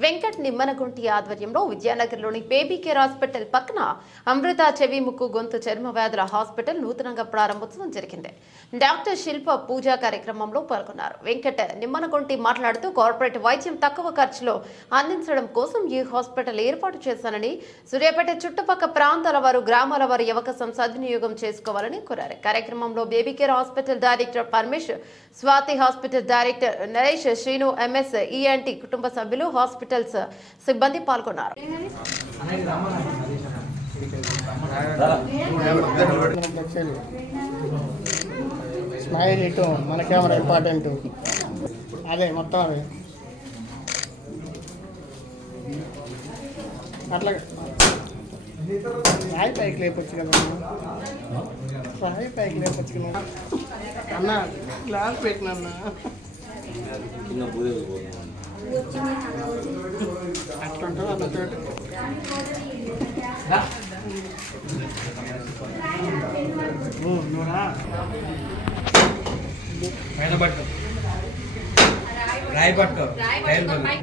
వెంకట్ నిమ్మనగుంటి ఆధ్వర్యంలో విద్యానగర్లోని baby care hospital పక్కన అమృత చెవి ముక్కు గొంతు చర్మ వ్యాధుల హాస్పిటల్ నూతనంగా ప్రారంభోత్సవం జరిగింది. డాక్టర్ శిల్ప పూజా కార్యక్రమంలో పాల్గొన్నారు. వెంకట్ నిమ్మనగుంటి మాట్లాడుతూ కార్పొరేట్ వైద్యం తక్కువ ఖర్చులో అందించడం కోసం ఈ హాస్పిటల్ ఏర్పాటు చేశానని సూర్యాపేట చుట్టుపక్కల ప్రాంతాల వారు గ్రామాల వారు యువకసం సద్వినియోగం చేసుకోవాలని కోరారు. కార్యక్రమంలో baby care hospital director Paramesh Swathi hospital director Naresh Srinu MS ENT కుటుంబ సభ్యులు హాస్పిటల్ హాస్పిటల్స్ సిబ్బంది పాల్గొన్నారు. స్మైల్ ఇటు మన కెమెరా ఇంపార్టెంట్. అదే మొత్తం అదే. అట్లా రాయి పైకి లేపొచ్చు కదా రాయి పైకి లేపొచ్చు కదా అన్న గ్లాస్ పెట్టిన అన్న అట్లా ఉంటుంది? అట్లా పైన పట్టు రాయి పట్టు టైల్ పట్టు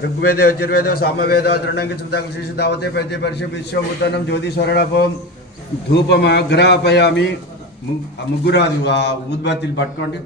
ఋగ్వేద యజుర్వేద సామవేద దృఢంగి చింతాకృషి దావతే ప్రతి పరిష విశ్వభూతనం జ్యోతిస్వరణపం ధూపమాఘ్రాపయామి ము- ఆ ముగ్గురు అది ఆ పట్టుకోండి.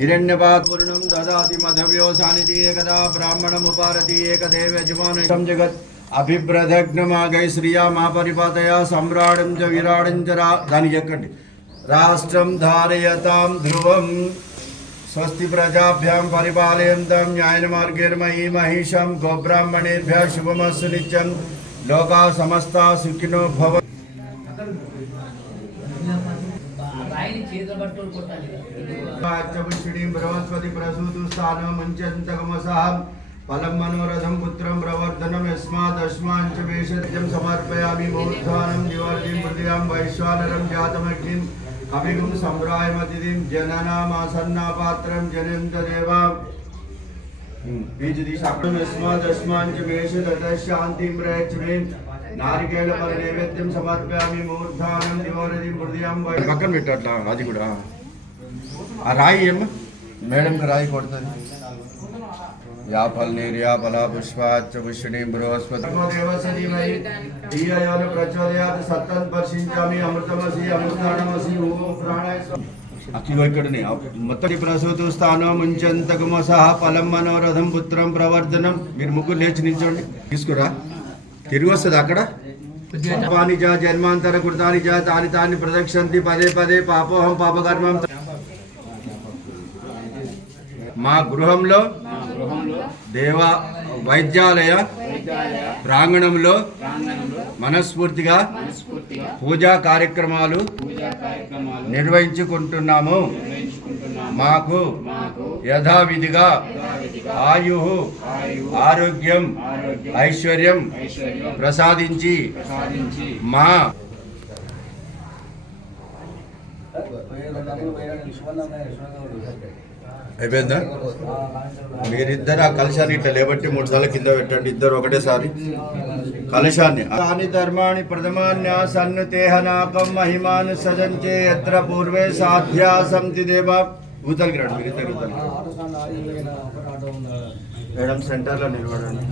హిరణ్యపాత్పూర్ణం దదాతి మధవ్యో సానిధి ఏకదా బ్రాహ్మణముపారతి ఏకదేవ యజమానం. జగత్ అభిప్రదగ్నమాగై శ్రియా మా పరిపాతయ సమ్రాడం చ విరాడం చ రా దానికి ఎక్కండి. రాష్ట్రం ధారయతాం ధ్రువం. स्वस्ति प्रजाभ्यां परिपालयन्तं न्यायनमार्गेण मयि महिषं गोब्राह्मणेभ्यः शुभमस्तु नित्यं लोका समस्ता सुखिनो भव ीं। बृहस्पति प्रसूतु स्थानं मञ्चन्तकमसहं। फलं मनोरथं पुत्रं प्रवर्धनं यस्मादस्माञ्च वेषज्यं समर्पयामि मौद्धानं दिवर्जिं पृथिव्यां वैश्वानरं जातमग्निं కవిగుం సంభ్రాయమతిథిం జననామాసన్నాపాత్రం జనం తదేవా బీజదీశాం యస్మాదస్మాంచ వేషతత శాంతిం ప్రయచ్చమే నారికేళ పర నైవేద్యం సమర్పయామి మూర్ధానం నివర్తిం హృదయం పక్కన పెట్టు అట్లా అది కూడా ఆ రాయి ఏమ మేడంకి రాయి కొడుతుంది పుష్పాచ్చ పుష్ణి బృహస్పతి ధీయోన ప్రచోదయాత్ సత్తం పర్శించామి అమృతమసి అమృతాణమసి ఓం ప్రాణాయ అకిగో ఇక్కడనే మొత్తటి ప్రసూతు స్థానం ముంచంతకుమ సహా ఫలం మనోరథం పుత్రం ప్రవర్ధనం మీరు ముగ్గురు లేచి నిల్చోండి తీసుకురా. తిరిగి వస్తుంది అక్కడ. పాపాని జా జన్మాంతర కృతాని జా తాని తాని ప్రదక్షంతి పదే పదే పాపోహం పాపకర్మం. మా గృహంలో దేవ వైద్యాలయ ప్రాంగణంలో మనస్ఫూర్తిగా పూజా కార్యక్రమాలు నిర్వహించుకుంటున్నాము. మాకు యథావిధిగా ఆయు ఆరోగ్యం ఐశ్వర్యం ప్రసాదించి మా అయిపోయిందా? మీరిద్దరు ఆ కలశాన్ని ఇట్లా లేబట్టి మూడు సార్లు కింద పెట్టండి ఇద్దరు ఒకటేసారి. కలశాన్ని. కాని ధర్మాణి ప్రథమాన్య సన్నుతేహనాకం మహిమాను సజంచే ఎత్ర పూర్వే సాధ్యా సంతి దేవ. ఊతలకి రండి మీరు ఇద్దరు మేడం సెంటర్లో నిలబడండి.